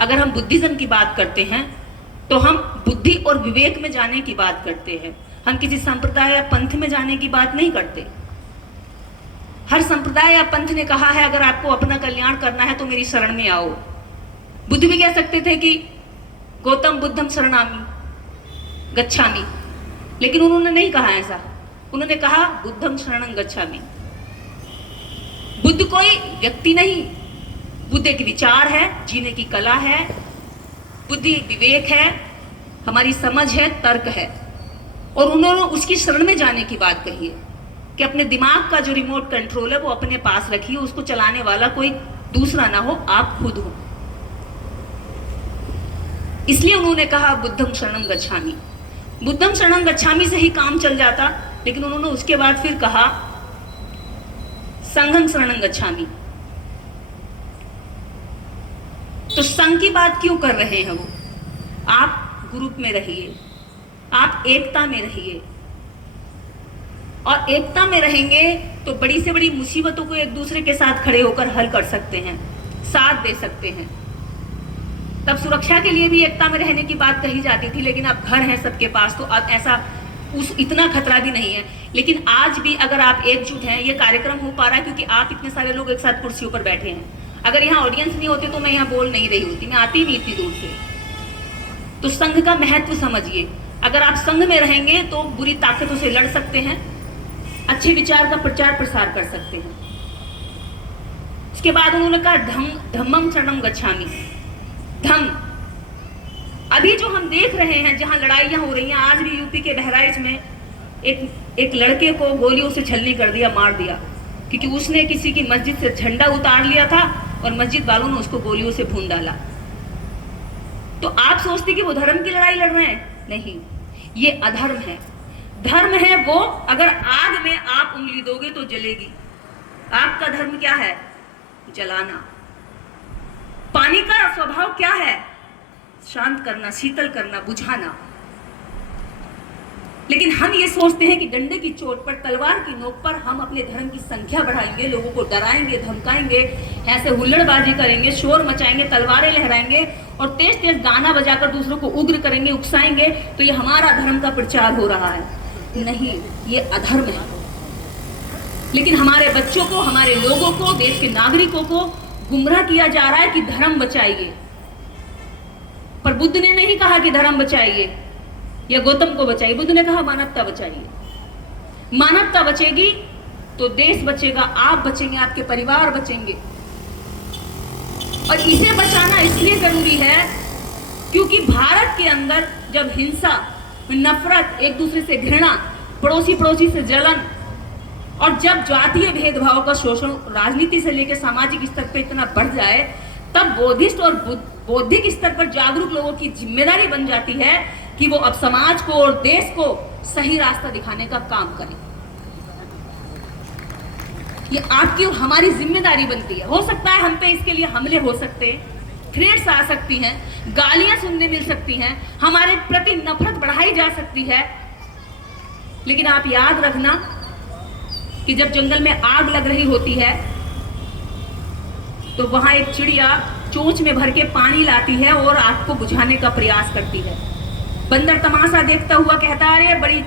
अगर हम बुद्धिज्म की बात करते हैं तो हम बुद्धि और विवेक में जाने की बात करते हैं, हम किसी संप्रदाय या पंथ में जाने की बात नहीं करते। हर संप्रदाय या पंथ ने कहा है अगर आपको अपना कल्याण करना है तो मेरी शरण में आओ। बुद्ध भी कह सकते थे कि गौतम बुद्धम शरणामि गच्छामि, लेकिन उन्होंने नहीं कहा ऐसा। उन्होंने कहा बुद्धम शरणं गच्छामि। बुद्ध कोई व्यक्ति नहीं, बुद्ध एक विचार है, जीने की कला है, बुद्धि विवेक है, हमारी समझ है, तर्क है। और उन्होंने उसकी शरण में जाने की बात कही है कि अपने दिमाग का जो रिमोट कंट्रोल है वो अपने पास रखिए, उसको चलाने वाला कोई दूसरा ना हो, आप खुद हो। इसलिए उन्होंने कहा बुद्धम शरणं गच्छामि। बुद्धम शरणं गच्छामि से ही काम चल जाता, लेकिन उन्होंने उसके बाद फिर कहा संघं शरणं गच्छामि। तो संघ की बात क्यों कर रहे हैं वो? आप ग्रुप में रहिए, आप एकता में रहिए, और एकता में रहेंगे तो बड़ी से बड़ी मुसीबतों को एक दूसरे के साथ खड़े होकर हल कर सकते हैं, साथ दे सकते हैं। तब सुरक्षा के लिए भी एकता में रहने की बात कही जाती थी, लेकिन अब घर है सबके पास तो अब ऐसा इतना खतरा भी नहीं है। लेकिन आज भी अगर आप एकजुट हैं, ये कार्यक्रम हो पा रहा है क्योंकि आप इतने सारे लोग एक साथ कुर्सियों पर बैठे हैं। अगर यहाँ ऑडियंस नहीं होती तो मैं यहाँ बोल नहीं रही होती, मैं आती नहीं इतनी दूर से। तो संघ का महत्व समझिए। अगर आप संघ में रहेंगे तो बुरी ताकतों से लड़ सकते हैं, अच्छे विचार का प्रचार प्रसार कर सकते हैं। इसके बाद उन्होंने कहा धम्मं शरणं गच्छामि। धम्म, अभी जो हम देख रहे हैं जहां लड़ाइयां हो रही हैं, आज भी यूपी के बहराइच में एक लड़के को गोलियों से छलनी कर दिया, मार दिया, क्योंकि उसने किसी की मस्जिद से झंडा उतार लिया था और मस्जिद वालों ने उसको गोलियों से भून डाला। तो आप सोचते कि वो धर्म की लड़ाई लड़ रहे हैं? नहीं, ये अधर्म है। धर्म है वो, अगर आग में आप उंगली दोगे तो जलेगी। आग का धर्म क्या है? जलाना। पानी का स्वभाव क्या है? शांत करना, शीतल करना, बुझाना। लेकिन हम ये सोचते हैं कि डंडे की चोट पर, तलवार की नोक पर हम अपने धर्म की संख्या बढ़ाएंगे, लोगों को डराएंगे, धमकाएंगे, ऐसे हुल्लड़बाजी करेंगे, शोर मचाएंगे, तलवारें लहराएंगे और तेज तेज गाना बजाकर दूसरों को उग्र करेंगे, उकसाएंगे, तो ये हमारा धर्म का प्रचार हो रहा है। नहीं, ये अधर्म है। लेकिन हमारे बच्चों को, हमारे लोगों को, देश के नागरिकों को गुमराह किया जा रहा है कि धर्म बचाइए। पर बुद्ध ने नहीं कहा कि धर्म बचाइए या गौतम को बचाइए। बुद्ध ने कहा मानवता बचाइए। मानवता बचेगी तो देश बचेगा, आप बचेंगे, आपके परिवार बचेंगे। और इसे बचाना इसलिए जरूरी है क्योंकि भारत के अंदर जब हिंसा, नफरत, एक दूसरे से घृणा, पड़ोसी से जलन और जब जातीय भेदभाव का शोषण राजनीति से लेकर सामाजिक स्तर पर इतना बढ़ जाए, तब बौद्धिस्ट और बौद्धिक स्तर पर जागरूक लोगों की जिम्मेदारी बन जाती है कि वो अब समाज को और देश को सही रास्ता दिखाने का काम करें। ये आपकी और हमारी जिम्मेदारी बनती है। हो सकता है हम पे इसके लिए हमले हो सकते हैं, थ्रेट्स आ सकती हैं, गालियां सुनने मिल सकती हैं, हमारे प्रति नफरत बढ़ाई जा सकती है, लेकिन आप याद रखना कि जब जंगल में आग लग रही होती है तो वहां एक चिड़िया चोंच में भर के पानी लाती है और आग को बुझाने का प्रयास करती है। बंदर तमाशा देखता हुआ कहता है, अरे बड़ी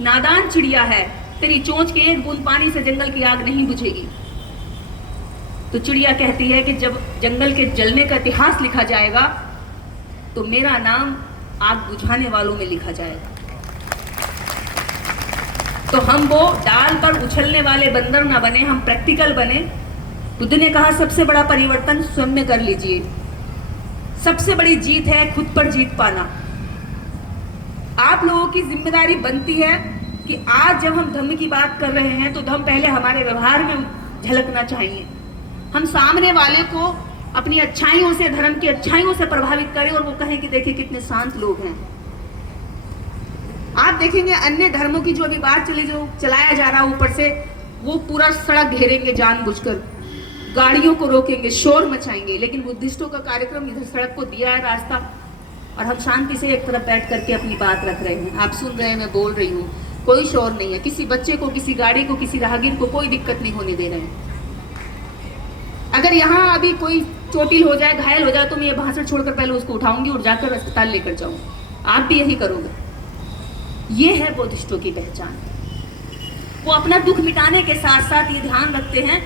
नादान चिड़िया है, तेरी चोंच के एक बूंद पानी से जंगल की आग नहीं बुझेगी। तो चिड़िया कहती है कि जब जंगल के जलने का इतिहास लिखा जाएगा तो मेरा नाम आग बुझाने वालों में लिखा जाएगा। तो हम वो डाल पर उछलने वाले बंदर ना बने, हम प्रैक्टिकल बने। बुद्ध ने कहा सबसे बड़ा परिवर्तन स्वयं में कर लीजिए। सबसे बड़ी जीत है खुद पर जीत पाना। आप लोगों की जिम्मेदारी बनती है कि आज जब हम धम्म की बात कर रहे हैं तो धम्म पहले हमारे व्यवहार में झलकना चाहिए। हम सामने वाले को अपनी अच्छाइयों से, धर्म की अच्छाइयों से प्रभावित करें और वो कहें कि देखिए कितने शांत लोग हैं। आप देखेंगे अन्य धर्मों की जो अभी बात चली, जो चलाया जा रहा ऊपर से, वो पूरा सड़क घेरेंगे, जानबूझकर गाड़ियों को रोकेंगे, शोर मचाएंगे। लेकिन बुद्धिस्टों का कार्यक्रम इधर सड़क को दिया है रास्ता और हम शांति से एक तरफ बैठ करके अपनी बात रख रहे हैं। आप सुन रहे हैं, मैं बोल रही हूँ, कोई शोर नहीं है। किसी बच्चे को, किसी गाड़ी को, किसी राहगीर को कोई दिक्कत नहीं होने दे रहे हैं। अगर यहाँ अभी कोई चोटिल हो जाए, घायल हो जाए, तो मैं ये भाषण छोड़कर पहले उसको उठाऊंगी और जाकर अस्पताल लेकर जाऊंगी। आप भी यही करोगे। ये है बुद्धिस्टों की पहचान। वो अपना दुख मिटाने के साथ साथ ये ध्यान रखते हैं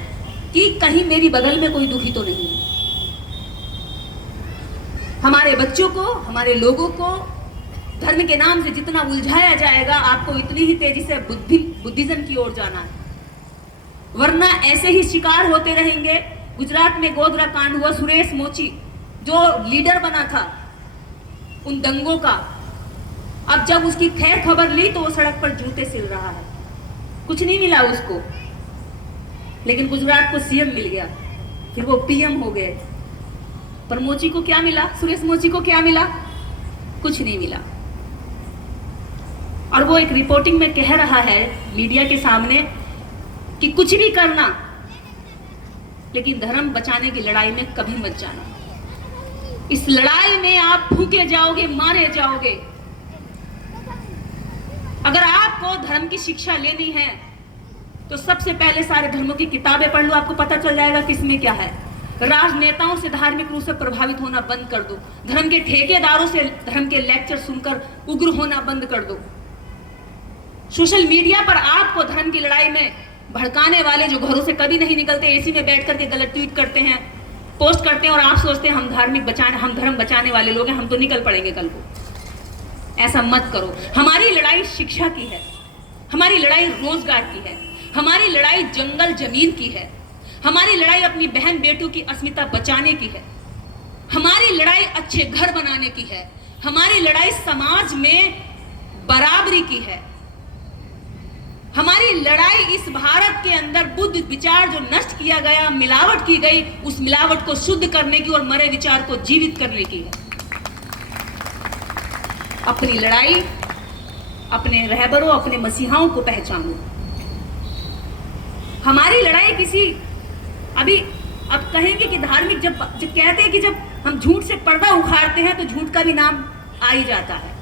कि कहीं मेरी बगल में कोई दुखी तो नहीं है। हमारे बच्चों को, हमारे लोगों को धर्म के नाम से जितना उलझाया जाएगा, आपको इतनी ही तेजी से बुद्धिज्म की ओर जाना है, वरना ऐसे ही शिकार होते रहेंगे। गुजरात में गोधरा कांड हुआ, सुरेश मोची जो लीडर बना था उन दंगों का, अब जब उसकी खैर खबर ली तो वो सड़क पर जूते सिल रहा है। कुछ नहीं मिला उसको, लेकिन गुजरात को सीएम मिल गया, फिर वो पीएम हो गए। पर मोची को क्या मिला? सुरेश मोची को क्या मिला? कुछ नहीं मिला। और वो एक रिपोर्टिंग में कह रहा है मीडिया के सामने कि कुछ भी करना, लेकिन धर्म बचाने की लड़ाई में कभी मत जाना। इस लड़ाई में आप फूके जाओगे, मारे जाओगे। अगर आपको धर्म की शिक्षा लेनी है तो सबसे पहले सारे धर्मों की किताबें पढ़ लो, आपको पता चल जाएगा किसमें क्या है। राजनेताओं से धार्मिक रूप से प्रभावित होना बंद कर दो। धर्म के ठेकेदारों से धर्म के लेक्चर सुनकर उग्र होना बंद कर दो। सोशल मीडिया पर आपको धर्म की लड़ाई में भड़काने वाले जो घरों से कभी नहीं निकलते, एसी में बैठ करके गलत ट्वीट करते हैं, पोस्ट करते हैं, और आप सोचते हैं हम धर्म बचाने वाले लोग हैं, हम तो निकल पड़ेंगे कल को। ऐसा मत करो। हमारी लड़ाई शिक्षा की है, हमारी लड़ाई रोजगार की है, हमारी लड़ाई जंगल जमीन की है, हमारी लड़ाई अपनी बहन बेटों की अस्मिता बचाने की है, हमारी लड़ाई अच्छे घर बनाने की है, हमारी लड़ाई समाज में बराबरी की है, हमारी लड़ाई इस भारत के अंदर बुद्ध विचार जो नष्ट किया गया, मिलावट की गई, उस मिलावट को शुद्ध करने की और मरे विचार को जीवित करने की है। अपनी लड़ाई अपने रहबरों, अपने मसीहाओं को पहचानो। हमारी लड़ाई किसी अभी अब कहेंगे कि धार्मिक जब कहते हैं कि जब हम झूठ से पर्दा उखाड़ते हैं तो झूठ का भी नाम आ ही जाता है।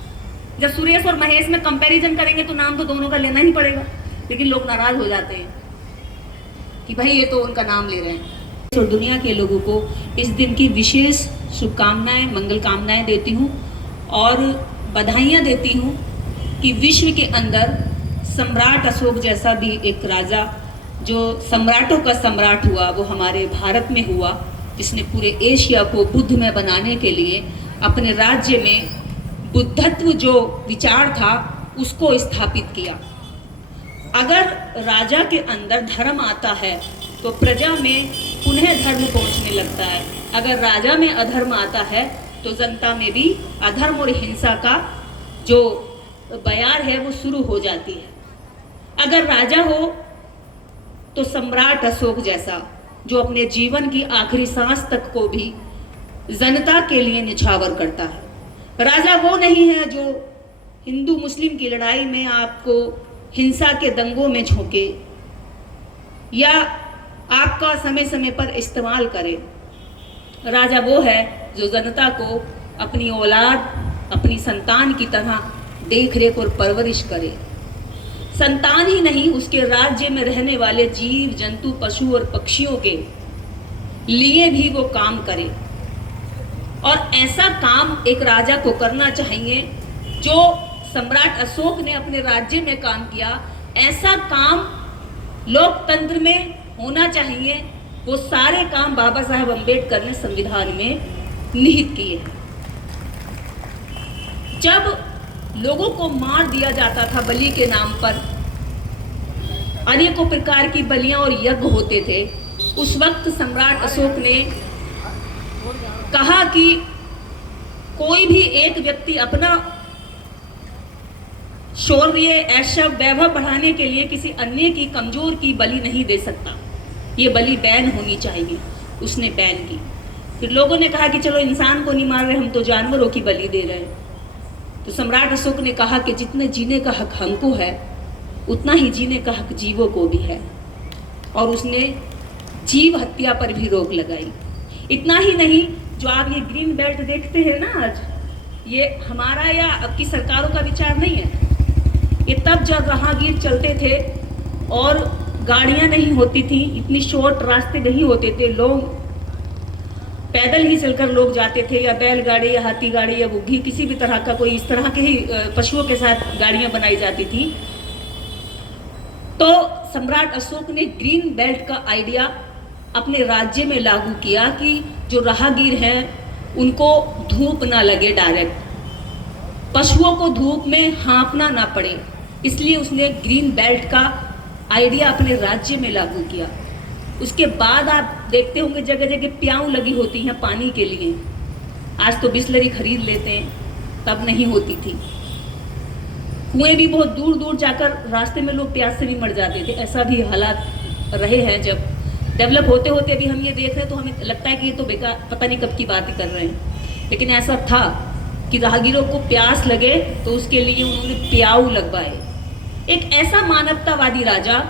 जब सुरेश और महेश में कंपैरिजन करेंगे तो नाम तो दोनों का लेना ही पड़ेगा, लेकिन लोग नाराज हो जाते हैं कि भाई ये तो उनका नाम ले रहे हैं। और दुनिया के लोगों को इस दिन की विशेष शुभकामनाएं, मंगल कामनाएं देती हूँ और बधाइयाँ देती हूँ कि विश्व के अंदर सम्राट अशोक जैसा भी एक राजा जो सम्राटों का सम्राट हुआ, वो हमारे भारत में हुआ, जिसने पूरे एशिया को बुद्धमय बनाने के लिए अपने राज्य में बुद्धत्व जो विचार था उसको स्थापित किया। अगर राजा के अंदर धर्म आता है तो प्रजा में पुनः धर्म पहुंचने लगता है। अगर राजा में अधर्म आता है तो जनता में भी अधर्म और हिंसा का जो बयार है वो शुरू हो जाती है। अगर राजा हो तो सम्राट अशोक जैसा, जो अपने जीवन की आखिरी सांस तक को भी जनता के लिए निछावर करता है। राजा वो नहीं है जो हिंदू मुस्लिम की लड़ाई में आपको हिंसा के दंगों में झोंके या आपका समय समय पर इस्तेमाल करे। राजा वो है जो जनता को अपनी औलाद, अपनी संतान की तरह देख रेख और परवरिश करे। संतान ही नहीं, उसके राज्य में रहने वाले जीव जंतु, पशु और पक्षियों के लिए भी वो काम करे। और ऐसा काम एक राजा को करना चाहिए जो सम्राट अशोक ने अपने राज्य में काम किया। ऐसा काम लोकतंत्र में होना चाहिए। वो सारे काम बाबा साहेब अम्बेडकर ने संविधान में निहित किए हैं। जब लोगों को मार दिया जाता था बलि के नाम पर, अनेकों प्रकार की बलियां और यज्ञ होते थे, उस वक्त सम्राट अशोक ने कहा कि कोई भी एक व्यक्ति अपना शौर्य, ऐश्वर्य, वैभव बढ़ाने के लिए किसी अन्य की, कमजोर की बलि नहीं दे सकता। ये बलि बैन होनी चाहिए। उसने बैन की। फिर लोगों ने कहा कि चलो इंसान को नहीं मार रहे, हम तो जानवरों की बलि दे रहे हैं। तो सम्राट अशोक ने कहा कि जितने जीने का हक हमको है उतना ही जीने का हक जीवों को भी है, और उसने जीव हत्या पर भी रोक लगाई। इतना ही नहीं, जो आप ये ग्रीन बेल्ट देखते हैं ना आज, ये हमारा या अब की सरकारों का विचार नहीं है। ये तब जब राहगीर चलते थे और गाड़ियां नहीं होती थी, इतनी शॉर्ट रास्ते नहीं होते थे, लोग पैदल ही चलकर लोग जाते थे, या बैलगाड़ी या हाथी गाड़ी या बुग्घी, किसी भी तरह का कोई इस तरह के ही पशुओं के साथ गाड़ियां बनाई जाती थी। तो सम्राट अशोक ने ग्रीन बेल्ट का आइडिया अपने राज्य में लागू किया कि जो राहगीर हैं उनको धूप ना लगे, डायरेक्ट पशुओं को धूप में हाँफना ना पड़े, इसलिए उसने ग्रीन बेल्ट का आइडिया अपने राज्य में लागू किया। उसके बाद आप देखते होंगे जगह जगह प्याऊ लगी होती हैं पानी के लिए। आज तो बिस्लरी खरीद लेते हैं, तब नहीं होती थी। कुएं भी बहुत दूर दूर जाकर रास्ते में लोग प्यास से भी मर जाते थे, ऐसा भी हालात रहे हैं। जब डेवलप होते होते अभी हम ये देख रहे हैं तो हमें लगता है कि ये तो बेकार, पता नहीं कब की बात ही कर रहे हैं, लेकिन ऐसा था कि राहगीरों को प्यास लगे तो उसके लिए उन्होंने प्याऊ लगवाए। एक ऐसा मानवतावादी राजा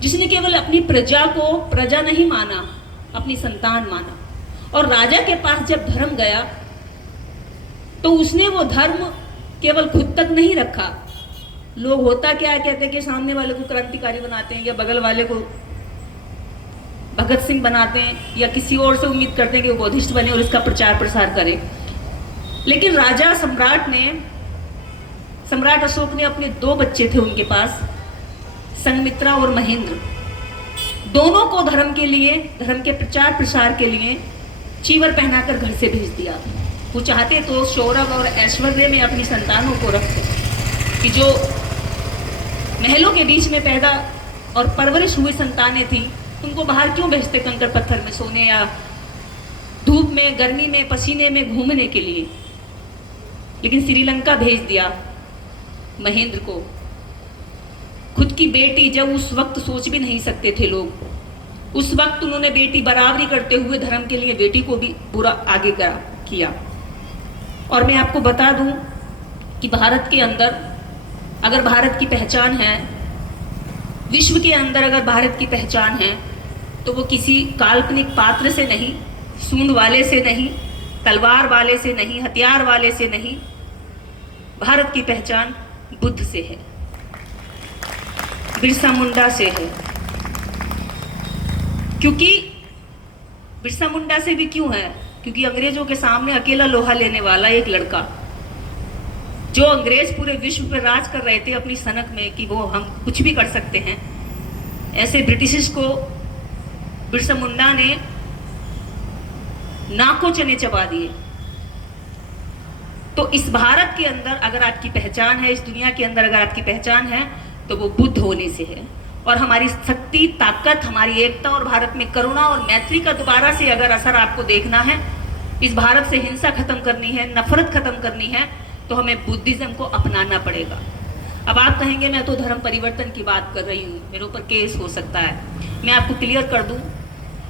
जिसने केवल अपनी प्रजा को प्रजा नहीं माना, अपनी संतान माना। और राजा के पास जब धर्म गया तो उसने वो धर्म केवल खुद तक नहीं रखा। लोग होता क्या कहते हैं कि सामने वाले को क्रांतिकारी बनाते हैं, या बगल वाले को भगत सिंह बनाते हैं, या किसी और से उम्मीद करते हैं कि वो बौद्धिस्ट बने और इसका प्रचार प्रसार करे। लेकिन राजा सम्राट अशोक ने अपने 2 बच्चे थे उनके पास, संघमित्रा और महेंद्र, दोनों को धर्म के लिए, धर्म के प्रचार प्रसार के लिए चीवर पहनाकर घर से भेज दिया। वो चाहते तो शौरव और ऐश्वर्य में अपनी संतानों को रखते, कि जो महलों के बीच में पैदा और परवरिश हुई संतानें थी उनको बाहर क्यों भेजते कंकड़ पत्थर में सोने, या धूप में, गर्मी में, पसीने में घूमने के लिए। लेकिन श्रीलंका भेज दिया महेंद्र को। खुद की बेटी, जब उस वक्त सोच भी नहीं सकते थे लोग, उस वक्त उन्होंने बेटी बराबरी करते हुए धर्म के लिए बेटी को भी बुरा आगे किया। और मैं आपको बता दूं कि भारत के अंदर अगर भारत की पहचान है, विश्व के अंदर अगर भारत की पहचान है, तो वो किसी काल्पनिक पात्र से नहीं, सूंड वाले से नहीं, तलवार वाले से नहीं, हथियार वाले से नहीं, भारत की पहचान बुद्ध से है, बिरसा मुंडा से है। क्योंकि बिरसा मुंडा से भी क्यों है? क्योंकि अंग्रेजों के सामने अकेला लोहा लेने वाला एक लड़का, जो अंग्रेज पूरे विश्व पर राज कर रहे थे अपनी सनक में कि वो हम कुछ भी कर सकते हैं, ऐसे ब्रिटिशर्स को बिरसा मुंडा ने नाकों चने चबा दिए। तो इस भारत के अंदर अगर आपकी पहचान है, इस दुनिया के अंदर अगर आपकी पहचान है, तो वो बुद्ध होने से है। और हमारी शक्ति, ताकत, हमारी एकता और भारत में करुणा और मैत्री का दोबारा से अगर असर आपको देखना है, इस भारत से हिंसा खत्म करनी है, नफरत खत्म करनी है, तो हमें बुद्धिज्म को अपनाना पड़ेगा। अब आप कहेंगे मैं तो धर्म परिवर्तन की बात कर रही हूँ, मेरे ऊपर केस हो सकता है। मैं आपको क्लियर कर दूं